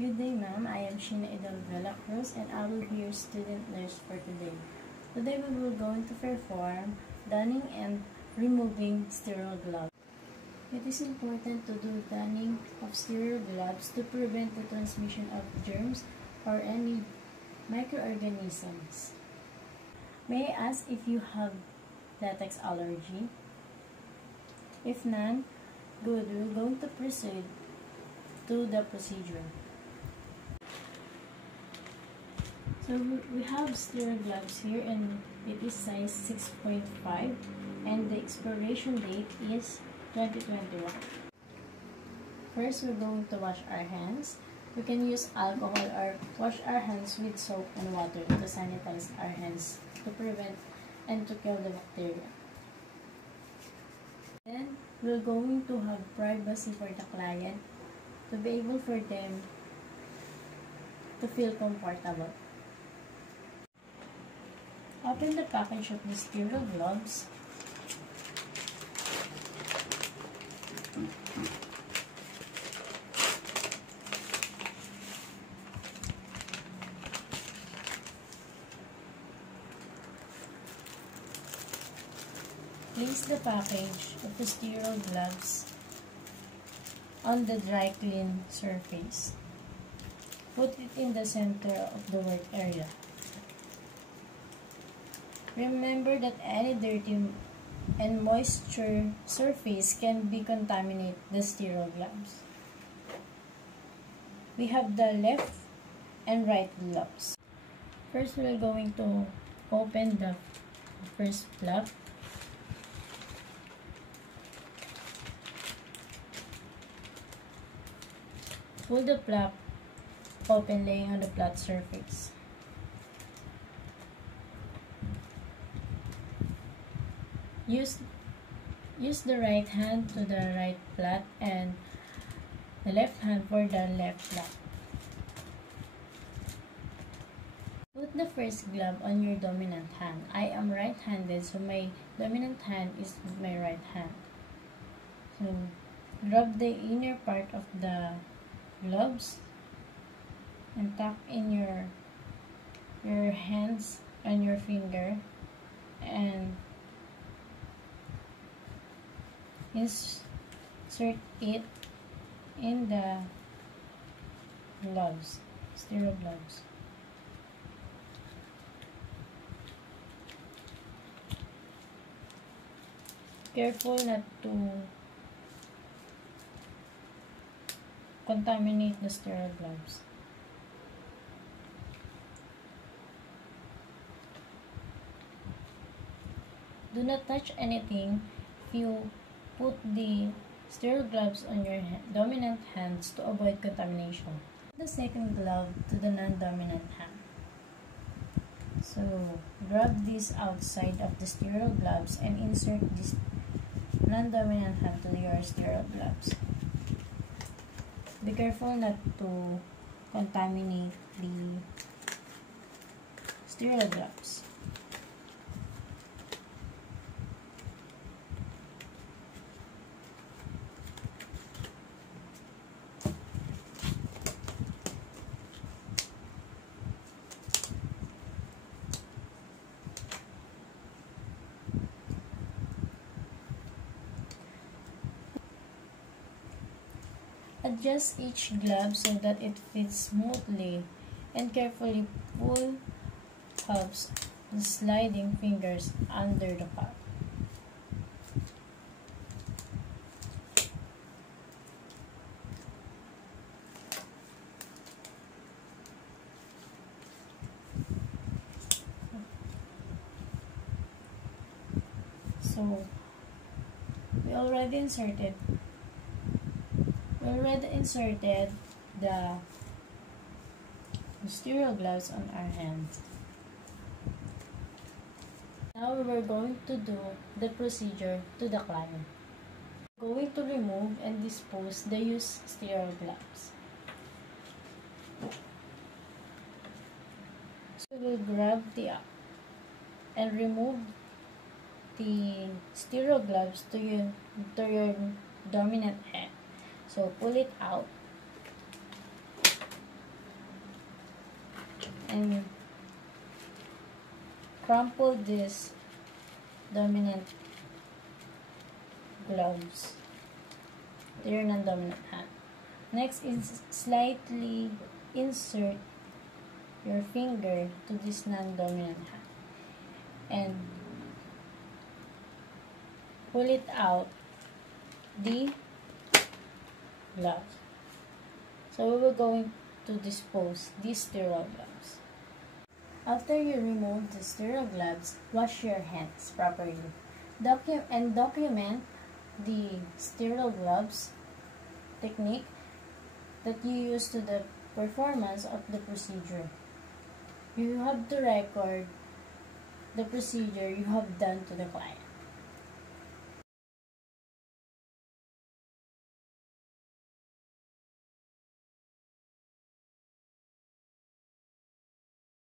Good day, ma'am. I am Sheena Idalvela Cruz and I will be your student nurse for today. Today we will going to perform donning and removing sterile gloves. It is important to do donning of sterile gloves to prevent the transmission of germs or any microorganisms. May I ask if you have latex allergy? If none, good. We're going to proceed to the procedure. So we have sterile gloves here and it is size 6.5 and the expiration date is 2021. First, we're going to wash our hands. We can use alcohol or wash our hands with soap and water to sanitize our hands to prevent and to kill the bacteria. Then, we're going to have privacy for the client to be able for them to feel comfortable. Open the package of the sterile gloves. Place the package of the sterile gloves on the dry clean surface. Put it in the center of the work area. Remember that any dirty and moisture surface can be contaminate the sterile gloves. We have the left and right gloves. First, we're going to open the first flap. Pull the flap open, laying on the flat surface. Use the right hand to the right flap and the left hand for the left flap. Put the first glove on your dominant hand. I am right-handed, so my dominant hand is with my right hand. So, grab the inner part of the gloves and tuck in your hands and your finger and insert it in the gloves, sterile gloves. Careful not to contaminate the sterile gloves. Do not touch anything if you put the sterile gloves on your dominant hands to avoid contamination. The second glove to the non-dominant hand. So, grab this outside of the sterile gloves and insert this non-dominant hand to your sterile gloves. Be careful not to contaminate the sterile gloves. Adjust each glove so that it fits smoothly and carefully pull helps the sliding fingers under the cup. So, we already inserted the sterile gloves on our hands. Now we're going to do the procedure to the client. We're going to remove and dispose the used sterile gloves. So we'll grab and remove the sterile gloves to your dominant hand. So pull it out and crumple this dominant gloves to your non-dominant hand. Next is slightly insert your finger to this non-dominant hand and pull it out the gloves. So we will going to dispose these sterile gloves. After you remove the sterile gloves, wash your hands properly. Document the sterile gloves technique that you use to the performance of the procedure. You have to record the procedure you have done to the client.